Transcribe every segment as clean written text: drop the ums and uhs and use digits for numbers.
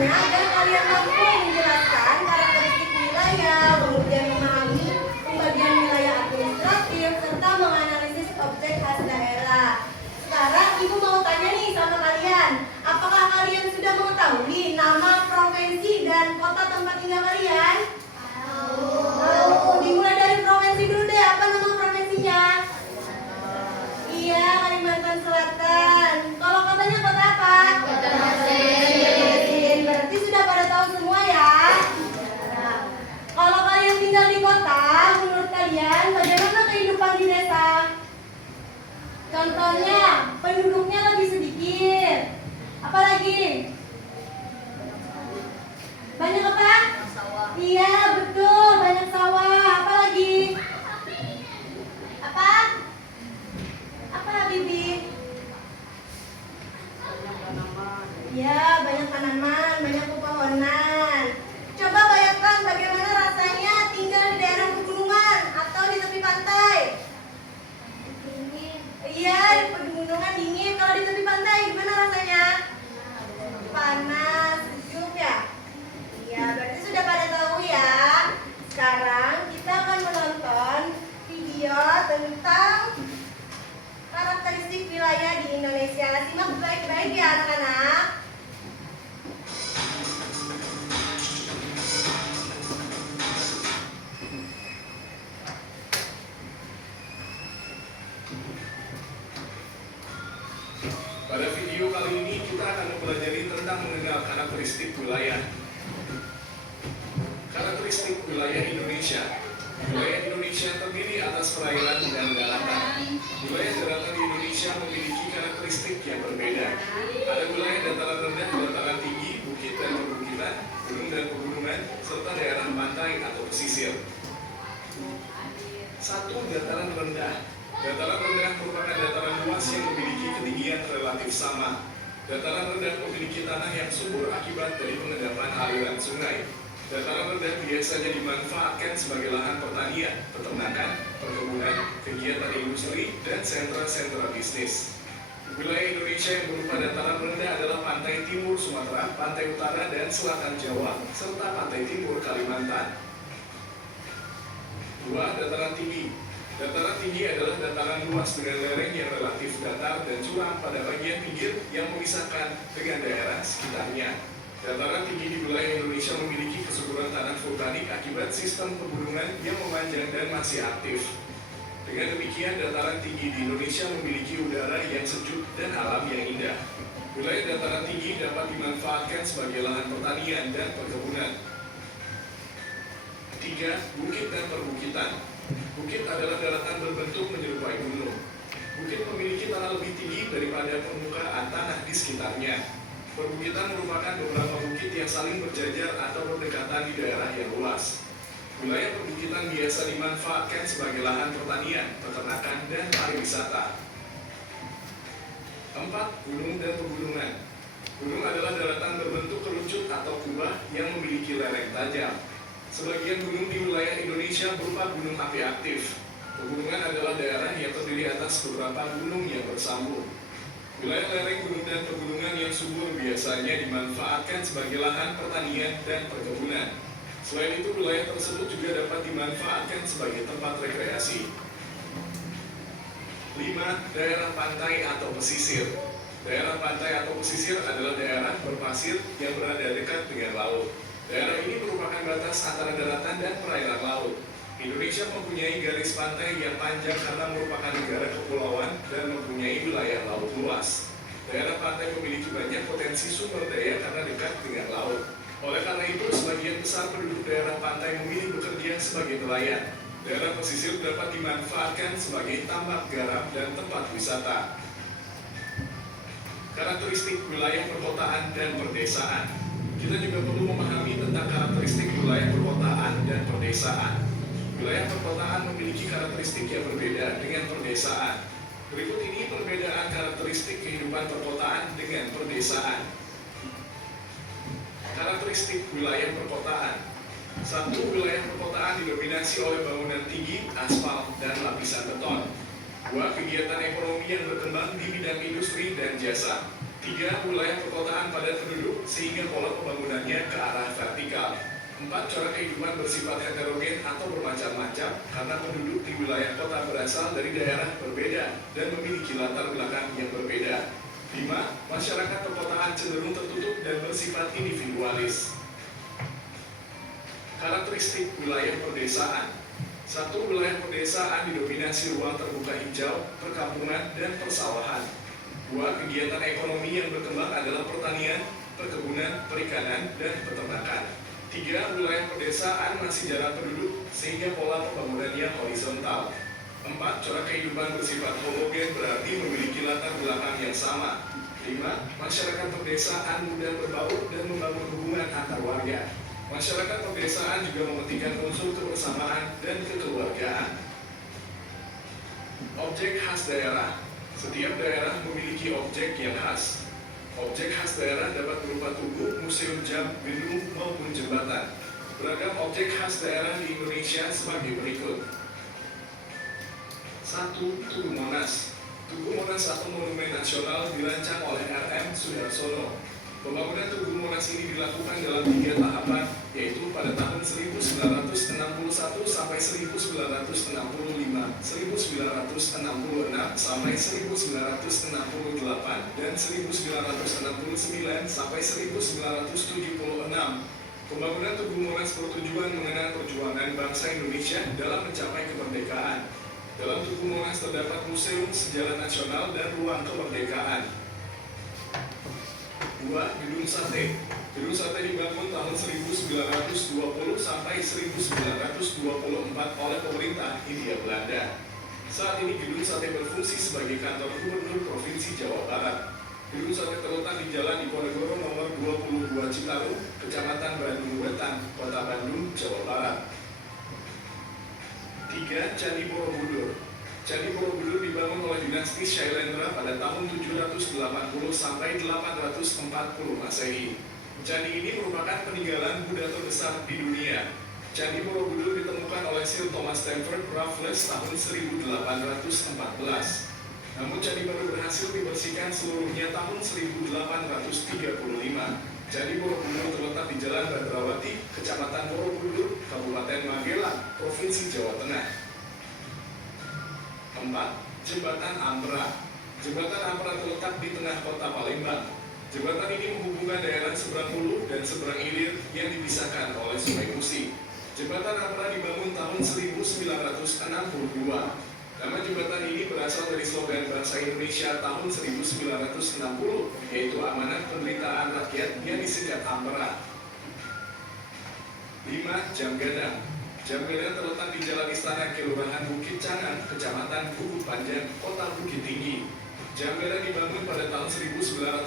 tujuannya agar kalian mampu menjelaskan karakteristik wilayah, kemudian memahami pembagian wilayah administratif, serta menganalisis objek khas daerah. Sekarang Ibu mau tanya nih sama kalian, apakah kalian sudah mengetahui nama provinsi dan kota tempat tinggal kalian? Tahu. Dimulai dari provinsi dulu deh, apa nama provinsinya? Iya, Kalimantan Selatan. Kalau kotanya kota apa? Berarti sudah pada tahu semua ya? Nah, kalau kalian tinggal di kota, menurut kalian bagaimana kehidupan di desa? Contohnya, penduduknya lebih sedikit. Apalagi? Banyak apa? Iya, betul, banyak sawah. Apalagi? Apa? Apa, Bibi? Ya, banyak tanaman, banyak pepohonan. Coba bayangkan bagaimana rasanya tinggal di daerah pegunungan atau di tepi pantai. Iya, di pegunungan dingin. Kalau di tepi pantai gimana rasanya? Panas, sejuk ya? Iya, berarti sudah pada tahu ya. Sekarang kita akan menonton video tentang karakteristik wilayah di Indonesia. Simak baik-baik ya anak-anak. Pada video kali ini kita akan mempelajari tentang mengenal karakteristik wilayah. Karakteristik wilayah Indonesia. Wilayah Indonesia terdiri atas perairan dan daratan. Wilayah daratan di Indonesia memiliki karakteristik yang berbeda. Ada wilayah dataran rendah, dataran tinggi, bukit dan perbukitan, gunung dan pegunungan, serta daerah pantai atau pesisir. 1. Dataran rendah. Dataran rendah merupakan dataran luas yang memiliki ketinggian relatif sama. Dataran rendah memiliki tanah yang subur akibat dari pengendapan aliran sungai. Dataran rendah biasanya dimanfaatkan sebagai lahan pertanian, peternakan, perkebunan, kegiatan industri, dan sentra-sentra bisnis. Wilayah Indonesia yang berupa dataran rendah adalah pantai timur Sumatera, pantai utara dan selatan Jawa, serta pantai timur Kalimantan. 2. Dataran tinggi. Dataran tinggi adalah dataran luas dengan lereng yang relatif datar dan curam pada bagian pinggir yang memisahkan dengan daerah sekitarnya. Dataran tinggi di wilayah Indonesia memiliki kesuburan tanah vulkanik akibat sistem pegunungan yang memanjang dan masih aktif. Dengan demikian, dataran tinggi di Indonesia memiliki udara yang sejuk dan alam yang indah. Wilayah dataran tinggi dapat dimanfaatkan sebagai lahan pertanian dan perkebunan. 3. Bukit dan perbukitan. Bukit adalah daratan berbentuk menyerupai gunung. Bukit memiliki tanah lebih tinggi daripada permukaan tanah di sekitarnya. Perbukitan merupakan beberapa bukit yang saling berjajar atau berdekatan di daerah yang luas. Wilayah perbukitan biasa dimanfaatkan sebagai lahan pertanian, peternakan, dan pariwisata. 4. Gunung dan pegunungan. Gunung adalah daratan berbentuk kerucut atau kubah yang memiliki lereng tajam. Sebagian gunung di wilayah Indonesia berupa gunung api aktif. Pegunungan adalah daerah yang terdiri atas beberapa gunung yang bersambung. Wilayah lereng gunung dan pegunungan yang subur biasanya dimanfaatkan sebagai lahan pertanian dan perkebunan. Selain itu, wilayah tersebut juga dapat dimanfaatkan sebagai tempat rekreasi. 5. Daerah pantai atau pesisir. Daerah pantai atau pesisir adalah daerah berpasir yang berada dekat dengan laut. Daerah ini merupakan batas antara daratan dan perairan laut. Indonesia mempunyai garis pantai yang panjang karena merupakan negara kepulauan dan mempunyai wilayah laut luas. Daerah pantai memiliki banyak potensi sumber daya karena dekat dengan laut. Oleh karena itu, sebagian besar penduduk daerah pantai memilih bekerja sebagai nelayan. Daerah pesisir dapat dimanfaatkan sebagai tambak garam dan tempat wisata. Karakteristik wilayah perkotaan dan perdesaan. Kita juga perlu memahami tentang karakteristik wilayah perkotaan dan perdesaan. Wilayah perkotaan memiliki karakteristik yang berbeda dengan perdesaan. Berikut ini perbedaan karakteristik kehidupan perkotaan dengan perdesaan. Karakteristik wilayah perkotaan. 1. Wilayah perkotaan didominasi oleh bangunan tinggi, aspal, dan lapisan beton. 2. Kegiatan ekonomi yang berkembang di bidang industri dan jasa. 3. Wilayah perkotaan padat penduduk sehingga pola pembangunannya ke arah vertikal. 4. Corak kehidupan bersifat heterogen atau bermacam-macam karena penduduk di wilayah kota berasal dari daerah berbeda dan memiliki latar belakang yang berbeda. 5. Masyarakat perkotaan cenderung tertutup dan bersifat individualis. Karakteristik wilayah pedesaan. 1. Wilayah pedesaan didominasi ruang terbuka hijau, perkampungan, dan persawahan. 2. Kegiatan ekonomi yang berkembang adalah pertanian, perkebunan, perikanan, dan peternakan. 3. Wilayah pedesaan masih jarang penduduk sehingga pola pembangunannya horizontal. 4. Corak kehidupan bersifat homogen berarti memiliki latar belakang yang sama. 5. Masyarakat pedesaan mudah berbaur dan membangun hubungan antar warga. Masyarakat pedesaan juga mementingkan unsur kebersamaan dan kekeluargaan. Objek khas daerah. Setiap daerah memiliki objek yang khas. Objek khas daerah dapat berupa tugu, museum jam, gedung, maupun jembatan. Beragam objek khas daerah di Indonesia sebagai berikut. 1. Tugu Monas. Tugu Monas atau Monumen Nasional dirancang oleh R.M. Sudarsono. Pembangunan Tugu Monas ini dilakukan dalam 3 tahapan, yaitu pada tahun 1961 sampai 1965, 1966 sampai 1968, dan 1969 sampai 1976. Pembangunan Tugu Monas bertujuan mengenang perjuangan bangsa Indonesia dalam mencapai kemerdekaan. Dalam Tugu Monas terdapat museum sejarah nasional dan ruang kemerdekaan. 2. Gedung Sate. Gedung Sate dibangun tahun 1920 sampai 1924 oleh pemerintah Hindia Belanda. Saat ini Gedung Sate berfungsi sebagai kantor Gubernur Provinsi Jawa Barat. Gedung Sate terletak di Jalan Diponegoro nomor 22 Citarum, Kecamatan Bandung Wetan, Kota Bandung, Jawa Barat. 3. Candi Borobudur. Candi Borobudur dibangun oleh dinasti Shailendra pada tahun 780 sampai 840 Masehi. Candi ini merupakan peninggalan Buddha terbesar di dunia. Candi Borobudur ditemukan oleh Sir Thomas Stamford Raffles tahun 1814. Namun candi baru berhasil dibersihkan seluruhnya tahun 1835. Candi Borobudur terletak di Jalan Badrawati, Kecamatan Borobudur, Kabupaten Magelang, Provinsi Jawa Tengah. 4. Jembatan Ampera. Jembatan Ampera terletak di tengah kota Palembang. Jembatan ini menghubungkan daerah seberang hulu dan seberang hilir yang dipisahkan oleh Sungai Musi. Jembatan Ampera dibangun tahun 1962. Nama jembatan ini berasal dari slogan bangsa Indonesia tahun 1960, yaitu amanat penderitaan rakyat yang disingkat Ampera. 5. Jam Gadang. Jam Gadang terletak di Jalan Istana Kelurahan Bukit Cangan, Kecamatan Bukit Panjang, Kota Bukit Tinggi. Jam Gadang dibangun pada tahun 1926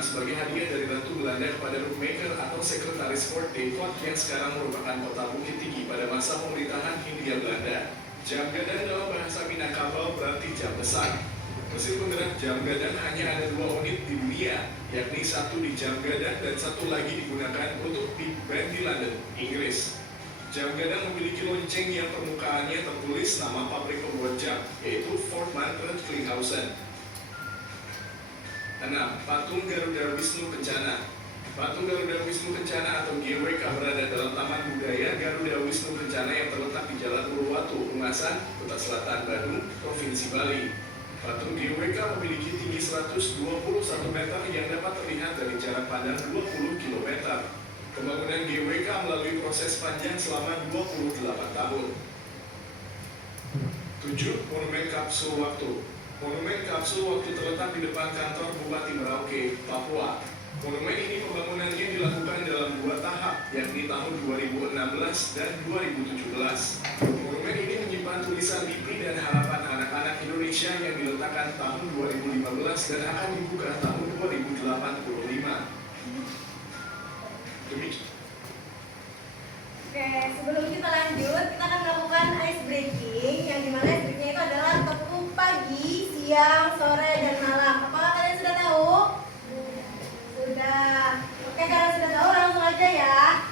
sebagai hadiah dari Ratu Belanda kepada Rookmaker atau Sekretaris Fort Depot yang sekarang merupakan Kota Bukit Tinggi pada masa pemerintahan Hindia Belanda. Jam Gadang dalam bahasa Minangkabau berarti jam besar. Mesin penggerak jam gadang hanya ada 2 unit di dunia, yakni satu di Jam Gadang dan satu lagi digunakan untuk Big Ben di London, Inggris. Jam gadang memiliki lonceng yang permukaannya tertulis nama pabrik pembuat jam, yaitu Fort Manfred Klinghausen. 6. Patung Garuda Wisnu Kencana. Patung Garuda Wisnu Kencana atau GWK berada dalam Taman Budaya Garuda Wisnu Kencana yang terletak di Jalan Purwatu, Ungasan, Kota Selatan, Bandung, Provinsi Bali. Patung GWK memiliki tinggi 121 meter yang dapat terlihat dari jarak pandang 20 km. Pembangunan GWK melalui proses panjang selama 28 tahun. 7. Monumen Kapsul Waktu. Monumen Kapsul Waktu terletak di depan kantor Bupati Merauke, Papua. Monumen ini pembangunannya dilakukan dalam 2 tahap, yakni tahun 2016 dan 2017. Monumen ini menyimpan tulisan mimpi dan harapan anak-anak Indonesia yang diletakkan tahun 2015 dan akan dibuka tahun 2085. Demikian. Oke, sebelum kita lanjut, kita akan melakukan ice breaking, yang dimana ice breaking itu adalah tepuk pagi, siang, sore, dan malam. Apakah kalian sudah tahu? Sudah. Oke, karena sudah tahu, langsung aja ya.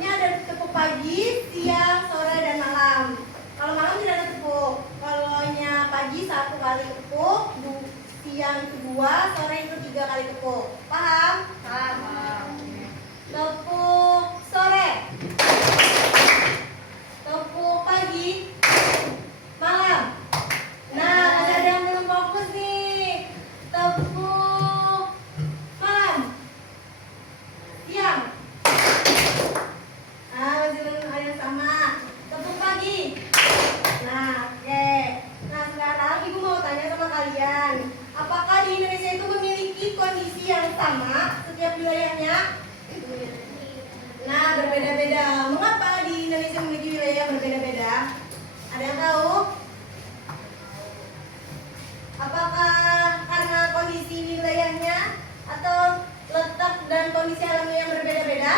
Ini ada tepuk pagi, siang, sore, dan malam. Kalau malam tidak ada tepuk. Kalau pagi 1 kali tepuk, siang itu 2, sore itu 3 kali tepuk. Paham? Paham. Tepuk sore, tepuk pagi, malam. Nah, masih ada yang belum fokus nih. Tepuk malam, siang. Nah, masih belum ada yang sama. Tepuk pagi. Nah, oke. Nah, sekarang ibu mau tanya sama kalian, apakah di Indonesia itu memiliki kondisi yang sama setiap wilayahnya? Nah, berbeda-beda. Mengapa di Indonesia memiliki wilayah yang berbeda-beda? Ada yang tahu? Apakah karena kondisi wilayahnya atau letak dan kondisi alamnya yang berbeda-beda?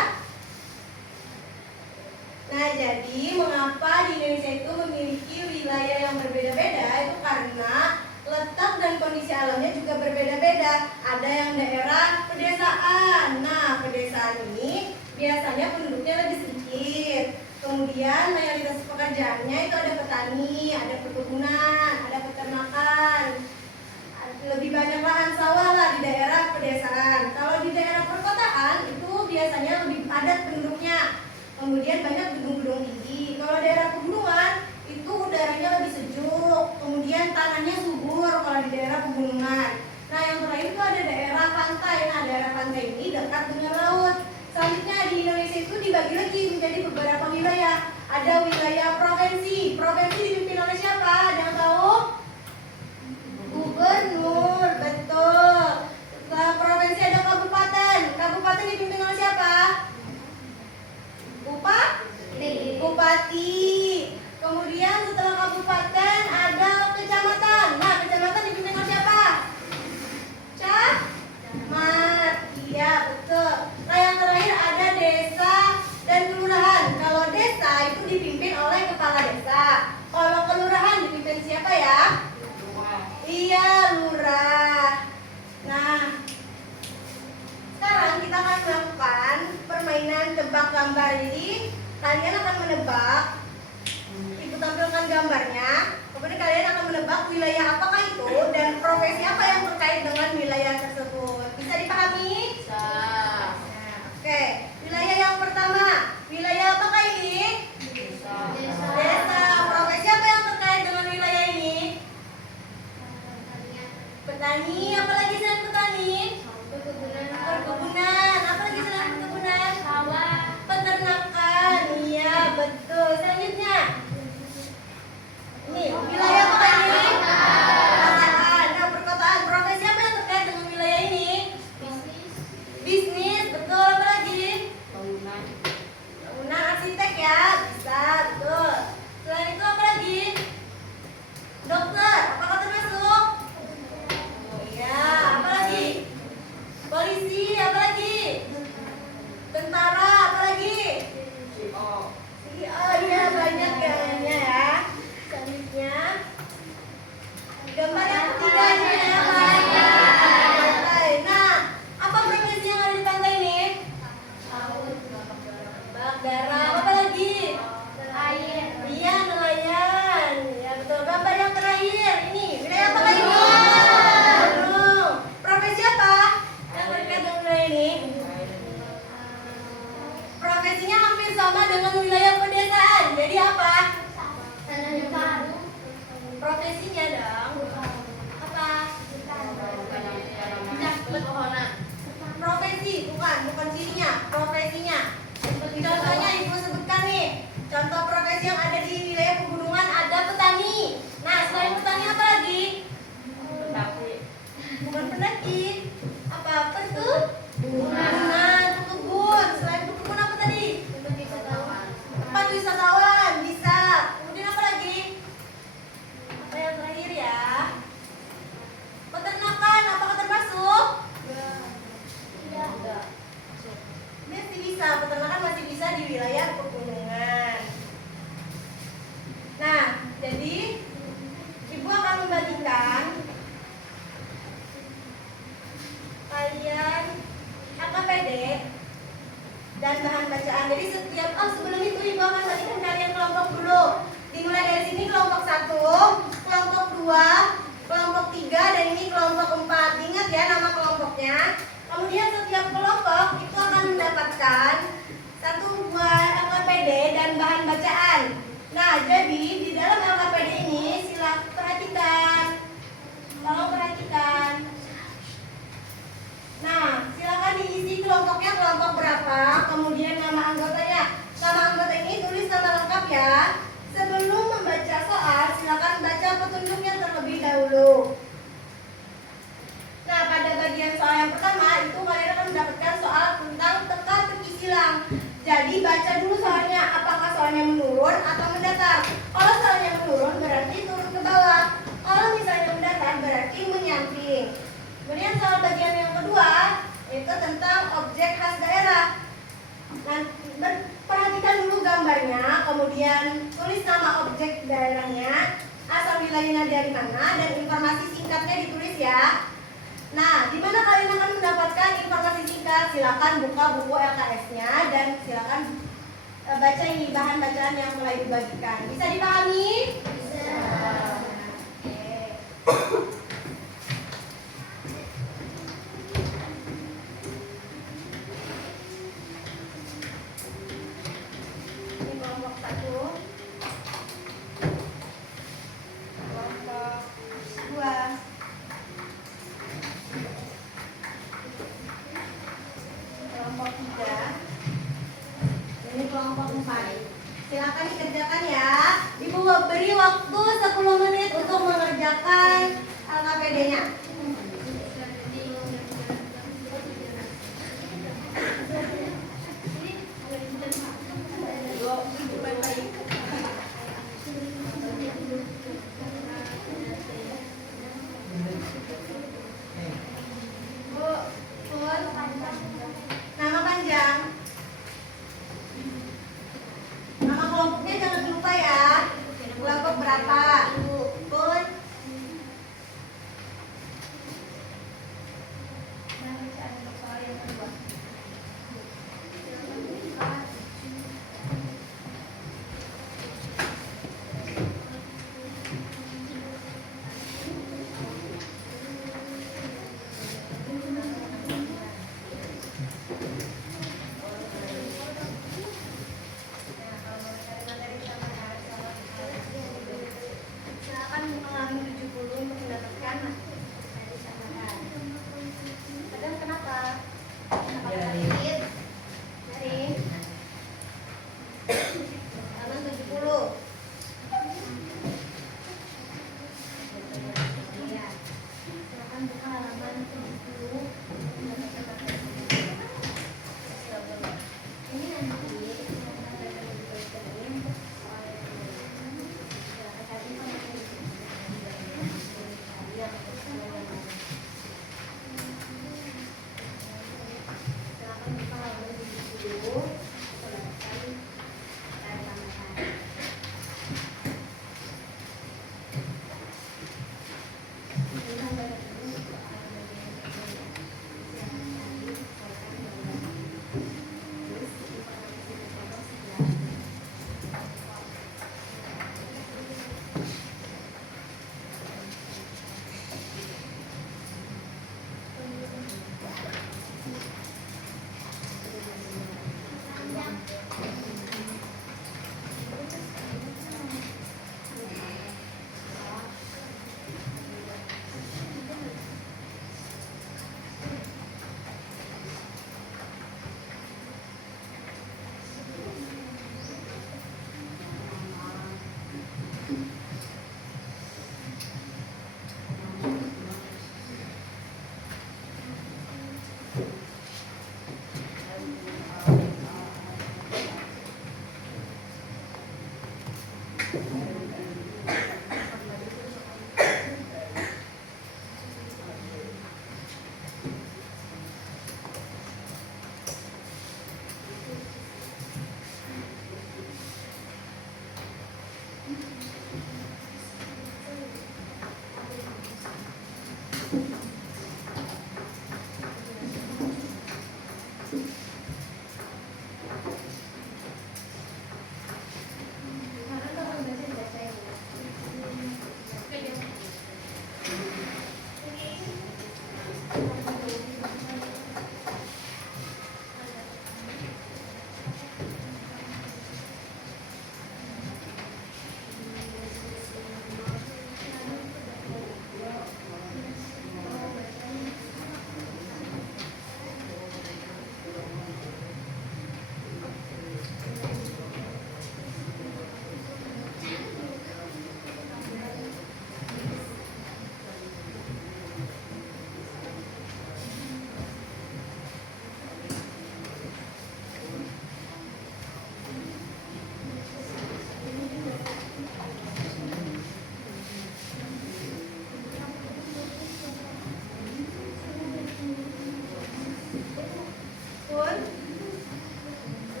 Nah, jadi mengapa di Indonesia itu memiliki wilayah yang berbeda-beda? Itu karena letak dan kondisi alamnya juga berbeda-beda. Ada yang daerah pedesaan. Nah, pedesaan ini biasanya penduduknya lebih sedikit. Kemudian mayoritas pekerjaannya itu ada petani, ada perkebunan, ada peternakan. Lebih banyak lahan sawah lah di daerah pedesaan. Kalau di daerah perkotaan itu biasanya lebih padat penduduknya. Kemudian banyak gedung-gedung tinggi. Kalau daerah pegunungan itu udaranya lebih sejuk. Kemudian tanahnya subur kalau di daerah pegunungan. Nah, yang terakhir itu ada daerah pantai. Nah, daerah pantai ini dekat dengan laut. Selanjutnya di Indonesia itu dibagi lagi menjadi beberapa wilayah. Ada wilayah provinsi. Provinsi dipimpin oleh siapa? Ada yang tahu? Gubernur, betul. Setelah provinsi ada kabupaten. Kabupaten dipimpin oleh siapa? Bupati. Kemudian setelah kabupaten ada kecamatan. Nah, kecamatan dipimpin oleh siapa? Camat. Iya, betul. Nah, yang terakhir ada desa dan kelurahan. Kalau desa itu dipimpin oleh kepala desa. Kalau kelurahan dipimpin siapa ya? Iya, lurah. Nah, sekarang kita akan melakukan permainan tebak gambar. Jadi kalian akan menebak. Ibu tampilkan gambarnya. Kemudian kalian akan menebak wilayah apakah itu dan profesi apa yang terkait dengan wilayah tersebut. Bisa dipahami? Bisa. Nah, oke. Wilayah yang pertama. Wilayah apakah ini? Desa. Desa. Profesi apa yang terkait dengan wilayah ini? Petani. Apalagi selain petani? Perkebunan. Apalagi selain perkebunan? Peternakan. Iya, betul. Selanjutnya. Ini wilayah apa ini? Perkotaan. Nah, perkotaan. Profesi apa yang terkait dengan wilayah ini? Bisnis. Betul. Apa lagi? Bangunan. Bangunan, arsitek ya. Bisa. Betul. Selain itu apa lagi? Dokter. Apakah termasuk? Iya. Apa lagi? Polisi. Apa lagi? Tentara. Apa lagi? CEO. Iya, banyak ya. Selanjutnya bacaan. Nah, jadi di dalam LKPD ini silakan perhatikan. Tolong perhatikan. Nah, silakan diisi kelompoknya kelompok berapa, kemudian nama anggotanya. Nama anggota ini tulis nama lengkap ya. Sebelum membaca soal, silakan baca petunjuknya terlebih dahulu. Nah, pada bagian soal yang pertama itu kalian akan mendapatkan soal tentang teka-teki silang. Jadi baca dulu soalnya, apakah soalnya menurun atau mendatar. Kalau soalnya menurun berarti turun ke bawah. Kalau misalnya mendatar berarti menyamping. Kemudian soal bagian yang kedua itu tentang objek khas daerah. Nah, perhatikan dulu gambarnya, kemudian tulis nama objek daerahnya, asal wilayahnya dari mana, dan informasi singkatnya ditulis ya. Nah, di mana kalian akan mendapatkan informasi singkat? Silakan buka buku LKS-nya dan silakan baca ini bahan bacaan yang mulai dibagikan. Bisa dipahami? Bisa. Oke. Ini kelompok 1, kelompok 2, kelompok 3, ini kelompok 4. Silakan dikerjakan ya. Ibu beri waktu 10 menit untuk mengerjakan LKPD-nya. Nama panjang. Nama kelompoknya jangan lupa ya. Kelompok berapa? Pun. Silakan mengalami 70 untuk mendapatkan materi tambahan. Kadang kenapa? Dari halaman 70. Ya. Silakan buka halaman 70 untuk mendapatkan materi. Ini nanti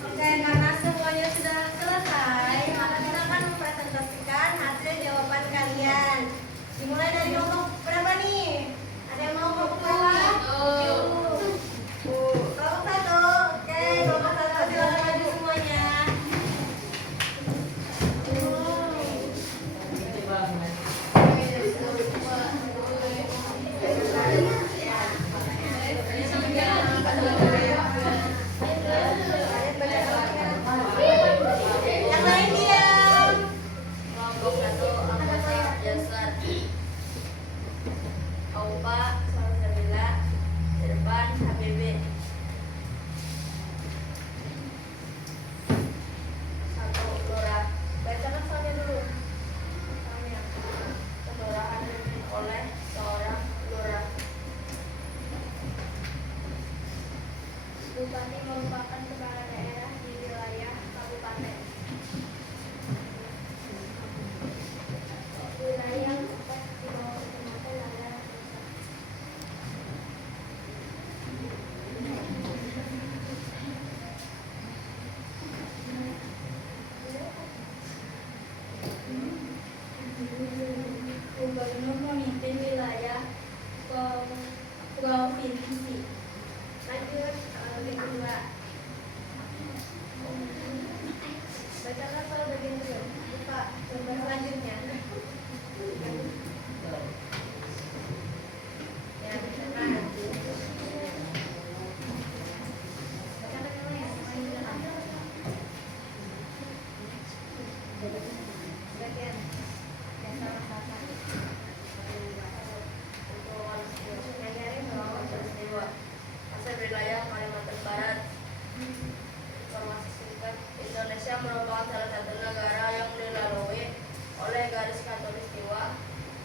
Oke, karena semuanya sudah selesai, maka kita akan mempresentasikan hasil jawaban kalian. Dimulai dari kelompok berapa nih? Ada yang mau kelompok berapa? Kelompok satu. Oke, kelompok satu silakan maju semuanya. Yang lain diam. Kelompok 1 anggota Jasar Aupa Salsabila Irfan Habibi. 1 Lurah. Bacakan soalnya dulu. Soalnya kelurahan dipimpin oleh seorang lurah. Bupati merupakan kepala daerah di wilayah kabupaten. Wilayah yang terletak di bawah kecamatan adalah desa. Gubernur memimpin wilayah provinsi. Lanjut bagian kedua. Bacakan soal bagian kedua. Buka gambar selanjutnya. Ya, bacakan. Bacakan yang lain. Bagian dasar masyarakat. Hasil wilayah Kalimantan Barat. Informasi singkat, Indonesia merupakan salah satu negara yang dilalui oleh garis khatulistiwa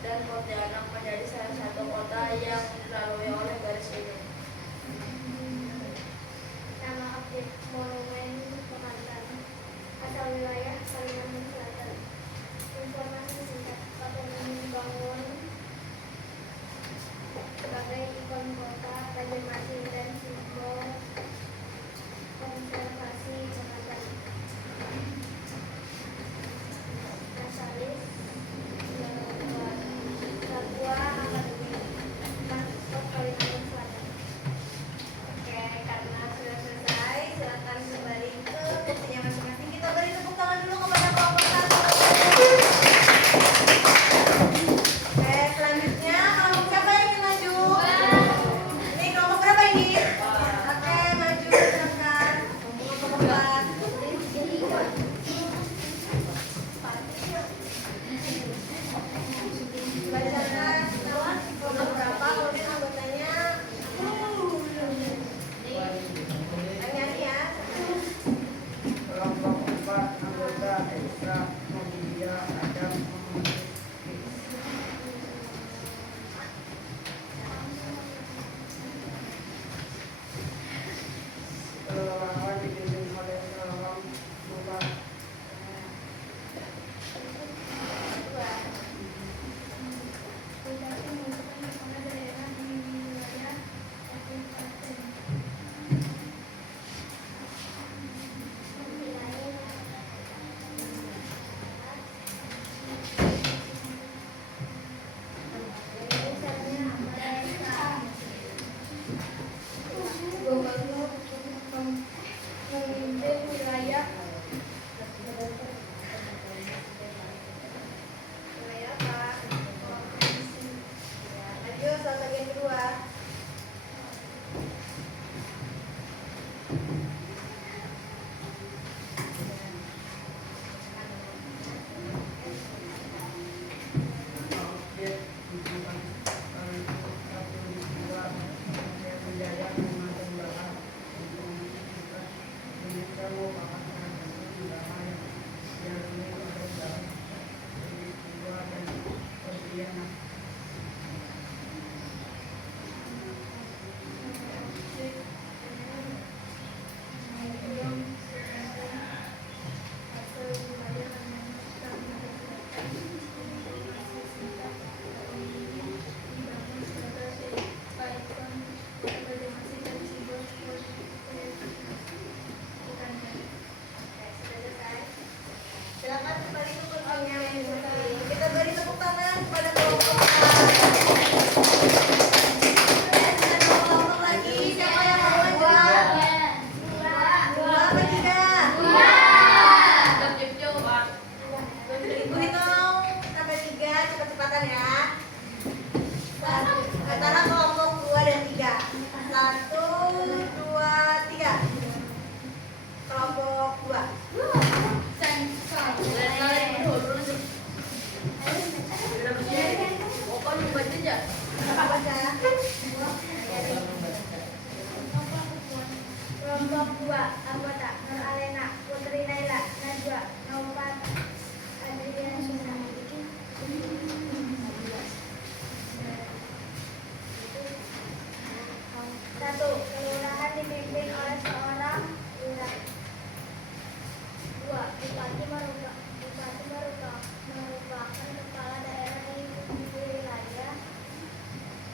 dan Pontianak menjadi salah satu kota yang dilalui oleh garis ini. Nama objek monumen Kalimantan. Asal wilayah Kalimantan Selatan. Informasi singkat, Kota dibangun sebagai ikon kota Banjarmasin dan simbol konservasi Kalimantan. Nasalis Satwa Akademi Maskot Kalimantan Selatan. Oke, karena sudah selesai, silakan kembali ke kursinya masing-masing. Kita beri tepuk tangan dulu kepada kelompok satu. Oke, selanjutnya kelompok siapa yang ingin maju? Ini kelompok berapa ini? Oke, maju silakan. Kelompok keempat. Bacakan nama kelompok berapa, kemudian anggotanya. Nyanyi ya. Kelompok 4 anggota Ekstra Mobilia Adam Kelurahan dipimpin oleh seorang lurah. Bupati merupakan kepala daerah di wilayah kabupaten. Gubernur Kelompok 2 anggota Nur Alena, Putri Naila, Najwa, Naufat, Adrian Suna. 1. Kelurahan dipimpin oleh seorang lurah. 2. Bupati merupakan kepala daerah di wilayah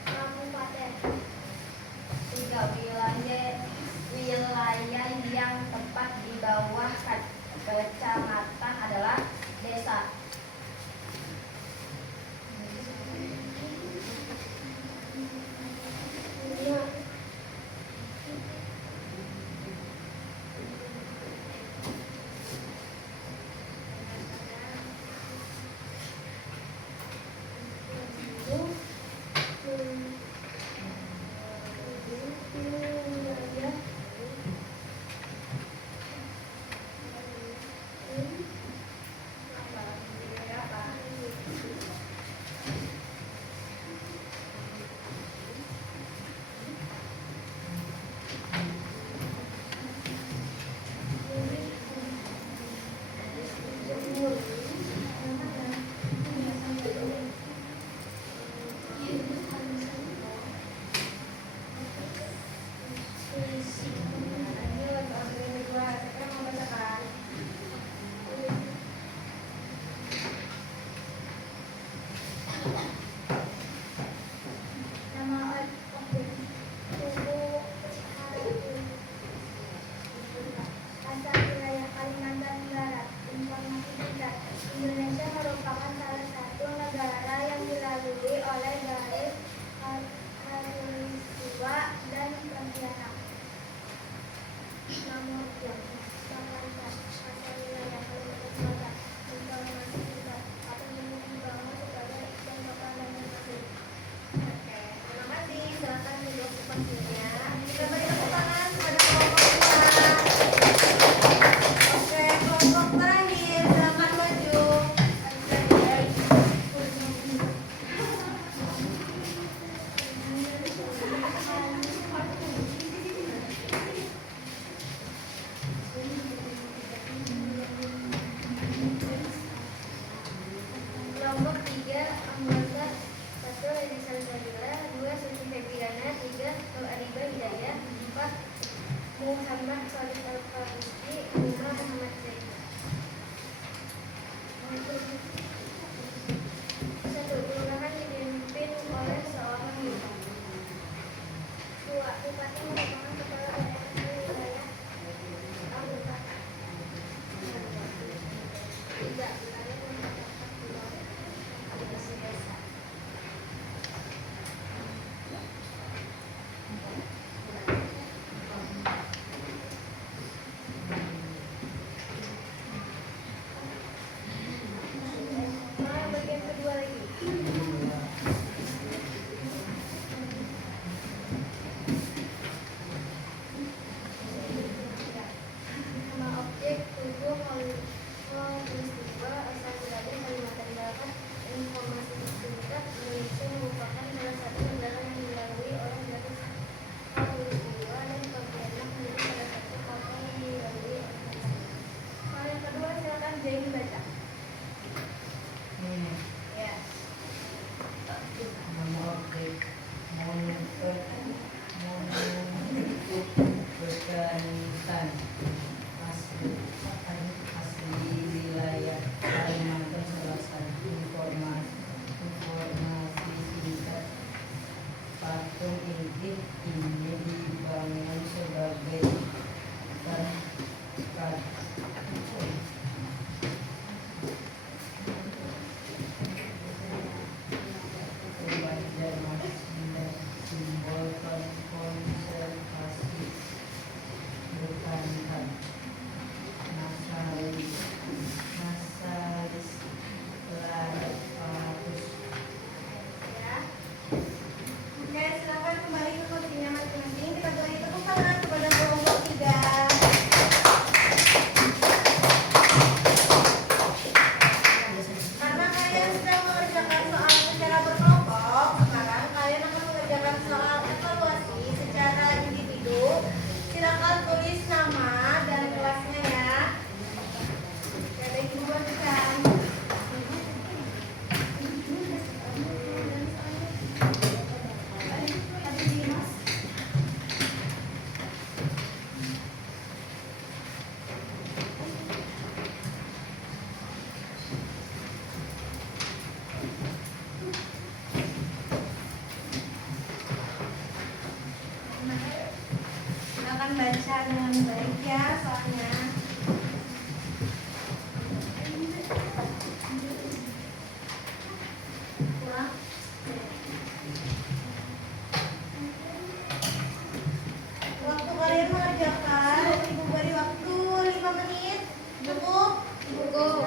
kabupaten. 3. Wilayah yang tepat di bawah kecamatan adalah desa. Nama objek suku asal wilayah Kalimantan Barat. Informasi singkat. Indonesia merupakan salah satu negara yang dilalui oleh garis khatulistiwa dan pontianak. Nomor 8 asal wilayah Kalimantan Barat. Informasi singkat. Atau dibangun sebagai tembakan dan masjid. Oke, terima kasih. Silakan duduk sepertinya. Kita beri tepuk tangan kepada kelompok 2. Oke, kelompok terakhir, silakan maju. Kelompok 3 anggota 1 Rizal Sabila, 2 Suci Febriana, 3 Nur Ariba Hidayah, 4 Muhammad Shalih Al-Farisi, 5 Muhammad Zaid. 1. Kelurahan dipimpin oleh seorang lurah. 2. Bupati merupakan kepala daerah di wilayah kabupaten. 3. Wilayah merupakan desa. Bagian kedua lagi. silakan baca dengan baik ya soalnya. Waktu kalian mengerjakan, Ibu beri waktu 5 menit. Cukup? Cukup.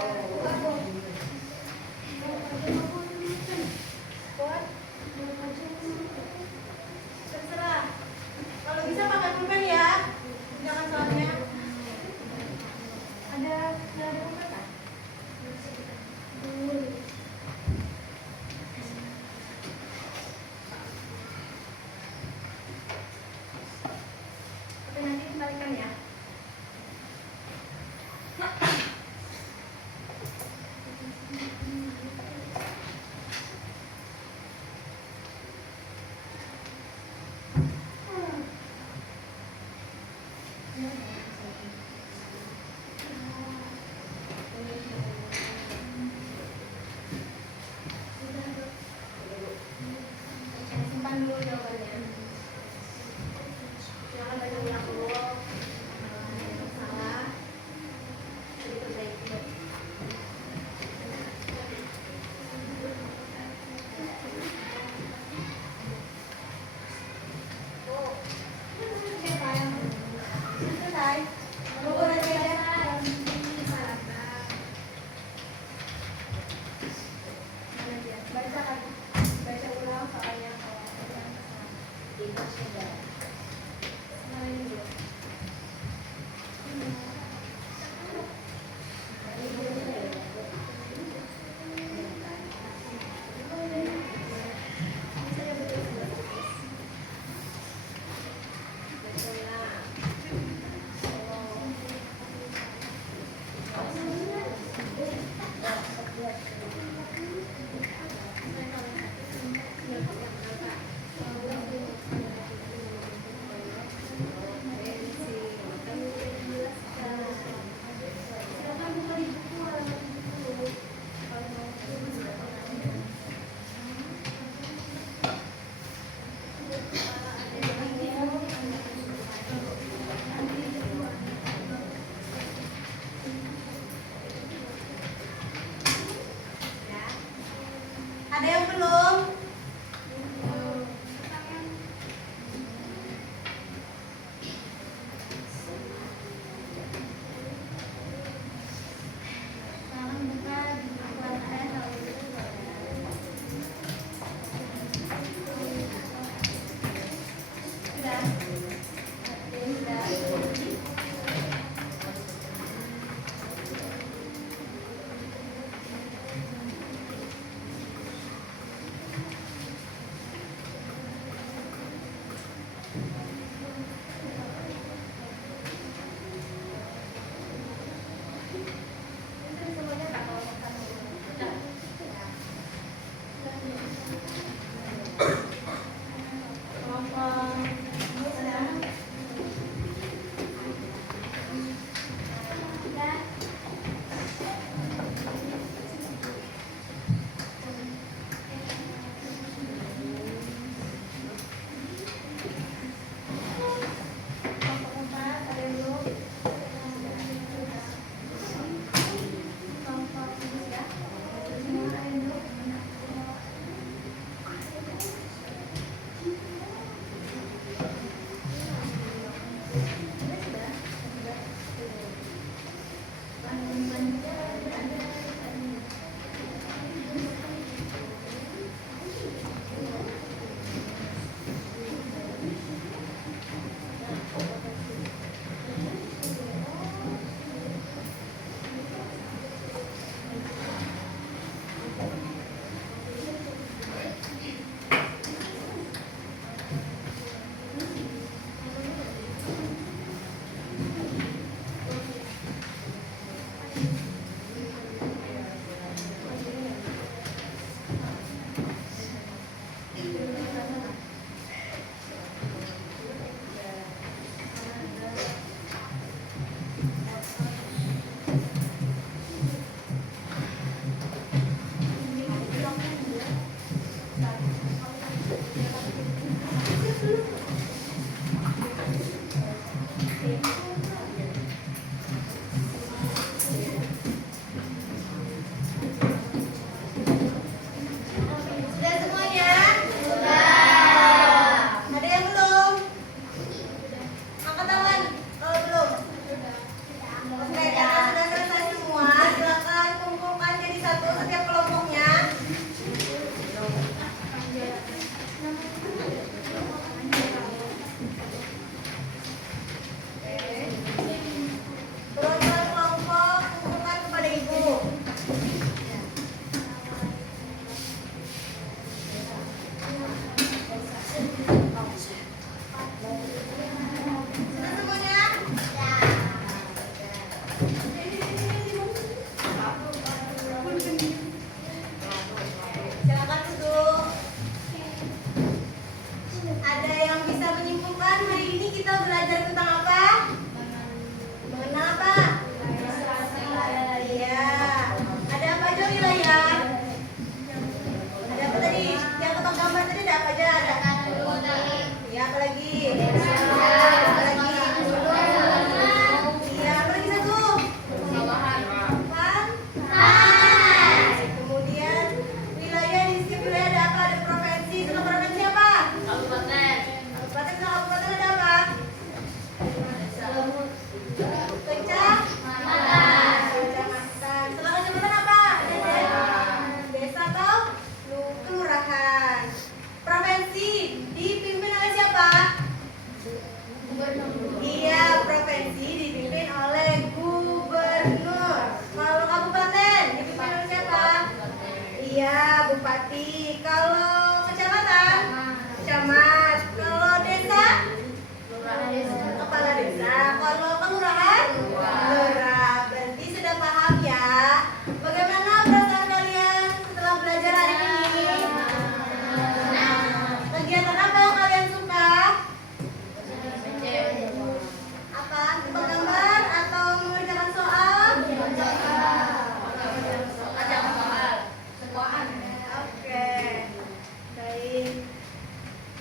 Terserah. Kalau bisa pakai pulpen ya. Jangan soalnya. Ada pulpen kan? Oke, nanti kembalikan ya. Simpan dulu jawabannya. Silakan baca ulang dulu. Salah. Jadi perbaiki. Selesai. Tunggu nanti aja. Mana dia? Baca lagi. Baca ulang soalnya kalau ada yang salah. Sekarang ini dulu. Baca ulang. Silakan buka di buku halaman 70. Kalau mau ya. Ada yang belum? Sekarang buka di buku ATS halaman 70. Sudah? Sudah. Semuanya tak kalau makan. Sudah. Kelompok sudah. Sudah. Kelompok 4 ada yang belum? Kelompok 7 sudah. Semua ada yang belum? Iya, provinsi dipimpin oleh gubernur. Kalau kabupaten dipimpin oleh siapa? Iya, bupati. Kalau kecamatan? Camat. Kalau desa? Kepala desa. Kalau kelurahan? Lurah. Berarti sudah paham ya. Bagaimana perasaan kalian setelah belajar hari ini? Kegiatan apa yang kalian suka? Apa? Menggambar atau mengerjakan soal? Oke. Baik.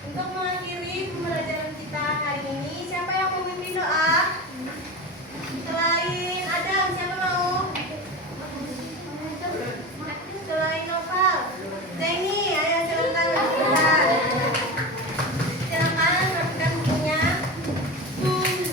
Untuk mengakhiri pembelajaran kita hari ini, siapa yang mau memimpin doa? Selain Adam, siapa mau? Selain Noval, Zaini, ayo silakan rapikan. Silakan rapikan bukunya. Tunggu.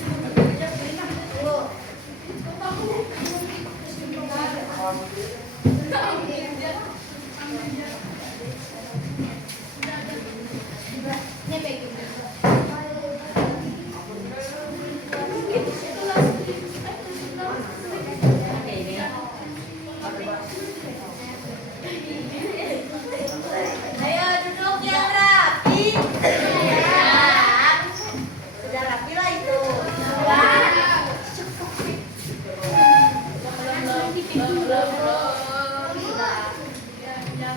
Ayo duduk yang rapi. Sudah rapi lah itu. Ya,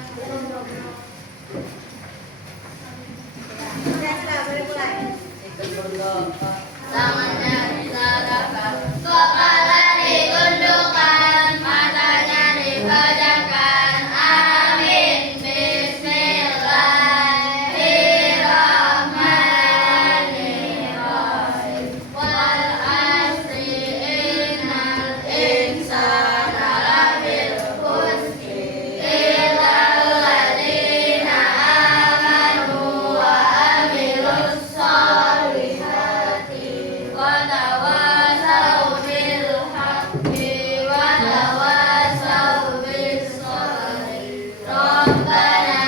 sudah boleh mulai. Tangannya disarapkan, kepala ditundukkan, matanya dipejamkan. Amin. Bismillahirrahmanirrahim. Wal asri innal insana lafil khusr illal ladzina amanu wa amilus solihati wa tawasau bil haqqi wa tawasau bis sabri. Rabbana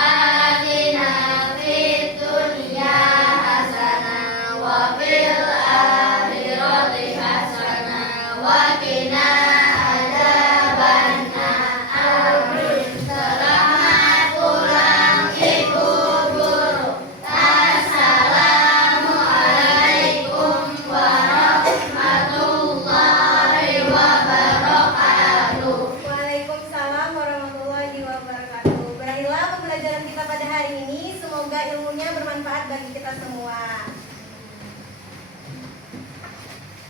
atina fid dunya hasanah wa fil akhirati hasanah wa qina adzabannar. Selamat pulang Ibu Guru. Assalamualaikum warahmatullahi wabarakatuh. Waalaikumsalam warahmatullahi wabarakatuh. Berakhirlah pembelajaran kita pada hari ini. Semoga ilmunya bermanfaat bagi kita semua.